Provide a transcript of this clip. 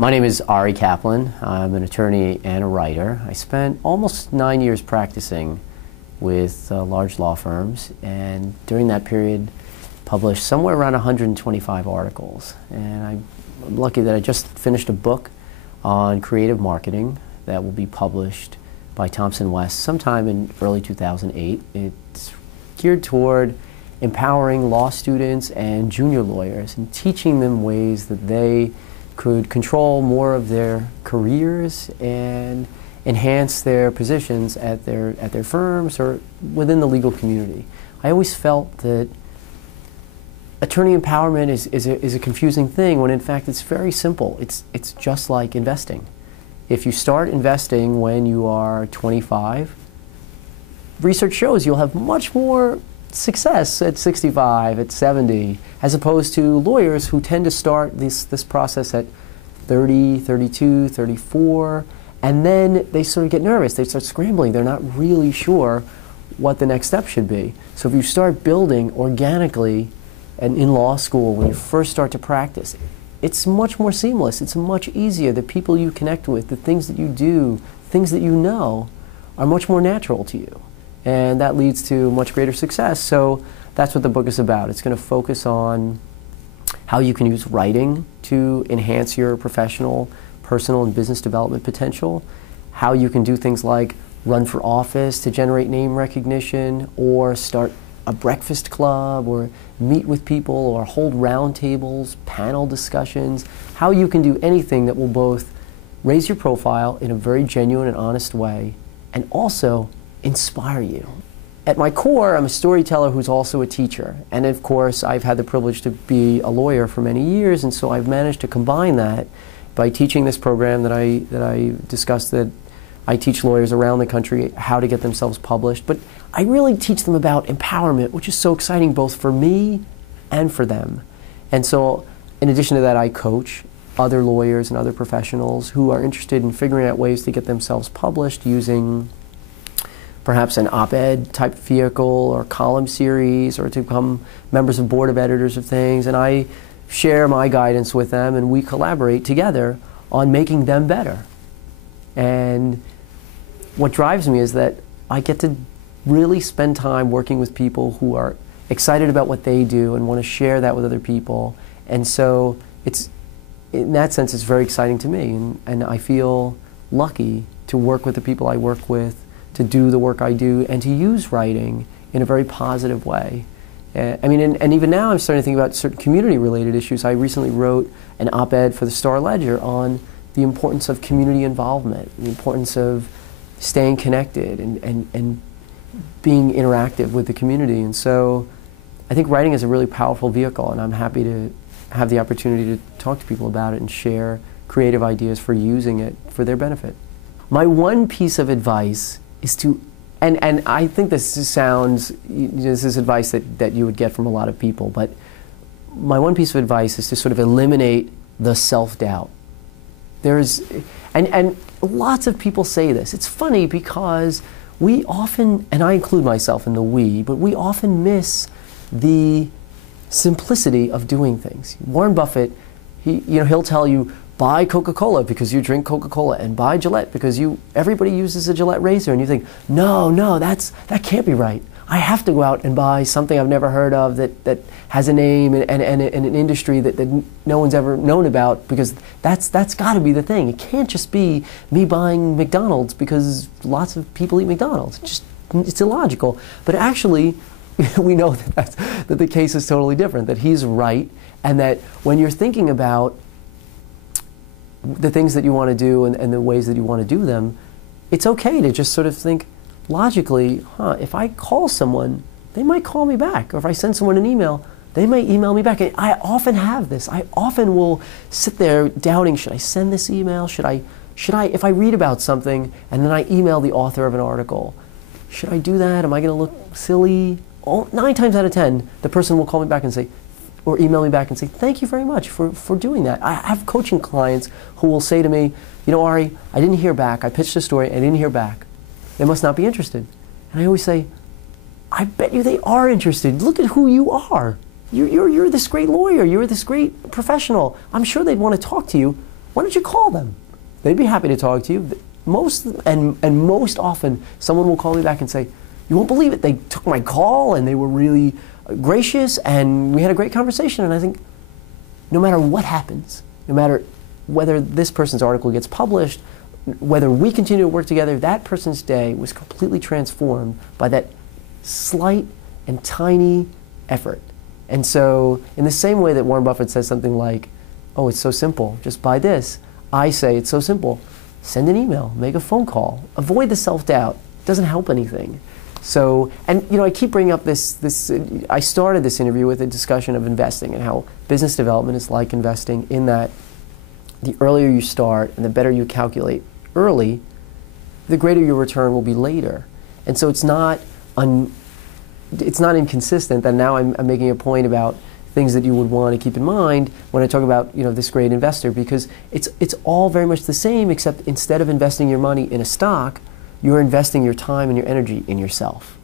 My name is Ari Kaplan. I'm an attorney and a writer. I spent almost 9 years practicing with large law firms, and during that period published somewhere around 125 articles. And I'm lucky that I just finished a book on creative marketing that will be published by Thomson West sometime in early 2008. It's geared toward empowering law students and junior lawyers and teaching them ways that they could control more of their careers and enhance their positions at their firms or within the legal community. I always felt that attorney empowerment is a confusing thing when in fact it's very simple. It's just like investing. If you start investing when you are 25, research shows you'll have much more success at 65, at 70, as opposed to lawyers who tend to start this process at 30, 32, 34, and then they sort of get nervous. They start scrambling. They're not really sure what the next step should be. So if you start building organically and in law school, when you first start to practice, it's much more seamless. It's much easier. The people you connect with, the things that you do, things that you know, are much more natural to you. And that leads to much greater success. So that's what the book is about. It's going to focus on how you can use writing to enhance your professional, personal, and business development potential, how you can do things like run for office to generate name recognition, or start a breakfast club, or meet with people, or hold roundtables, panel discussions, how you can do anything that will both raise your profile in a very genuine and honest way, and also inspire you. At my core, I'm a storyteller who's also a teacher, and of course I've had the privilege to be a lawyer for many years, and so I've managed to combine that by teaching this program that I discussed, that I teach lawyers around the country how to get themselves published, but I really teach them about empowerment, which is so exciting both for me and for them. And so in addition to that, I coach other lawyers and other professionals who are interested in figuring out ways to get themselves published using perhaps an op-ed type vehicle or column series, or to become members of board of editors of things. And I share my guidance with them, and we collaborate together on making them better. And what drives me is that I get to really spend time working with people who are excited about what they do and want to share that with other people. And so it's, in that sense, it's very exciting to me. And I feel lucky to work with the people I work with, to do the work I do, and to use writing in a very positive way. I mean, and even now I'm starting to think about certain community-related issues. I recently wrote an op-ed for the Star-Ledger on the importance of community involvement, the importance of staying connected and being interactive with the community. And so I think writing is a really powerful vehicle, and I'm happy to have the opportunity to talk to people about it and share creative ideas for using it for their benefit. My one piece of advice is to, and I think this sounds, this is advice that you would get from a lot of people, but my one piece of advice is to sort of eliminate the self-doubt. And lots of people say this. It's funny because we often, and I include myself in the we, but we often miss the simplicity of doing things. Warren Buffett, he'll tell you, buy Coca-Cola because you drink Coca-Cola, and buy Gillette because everybody uses a Gillette razor, and you think, no, that can't be right. I have to go out and buy something I've never heard of that has a name and an industry that no one's ever known about, because that's got to be the thing. It can't just be me buying McDonald's because lots of people eat McDonald's. It's illogical. But actually, we know that the case is totally different, that he's right, and that when you're thinking about the things that you want to do and the ways that you want to do them, it's okay to just sort of think logically, if I call someone, they might call me back. Or if I send someone an email, they might email me back. And I often have this. I often will sit there doubting, should I send this email? Should I, if I read about something and then I email the author of an article, should I do that? Am I going to look silly? 9 times out of 10, the person will call me back and say, or email me back and say, thank you very much for doing that. I have coaching clients who will say to me, Ari, I didn't hear back. I pitched a story, I didn't hear back. They must not be interested. And I always say, I bet you they are interested. Look at who you are. You're this great lawyer. You're this great professional. I'm sure they'd want to talk to you. why don't you call them? They'd be happy to talk to you. Most often, someone will call me back and say, you won't believe it, they took my call and they were really gracious and we had a great conversation. And I think no matter what happens, no matter whether this person's article gets published, whether we continue to work together, that person's day was completely transformed by that slight and tiny effort. And so in the same way that Warren Buffett says something like, oh, it's so simple, just buy this, I say it's so simple, send an email, make a phone call, avoid the self-doubt. It doesn't help anything. So, and you know, I keep bringing up I started this interview with a discussion of investing and how business development is like investing, in that the earlier you start and the better you calculate early, the greater your return will be later. And so it's not inconsistent that now I'm making a point about things that you would want to keep in mind when I talk about, you know, this great investor, because it's all very much the same, except instead of investing your money in a stock, you're investing your time and your energy in yourself.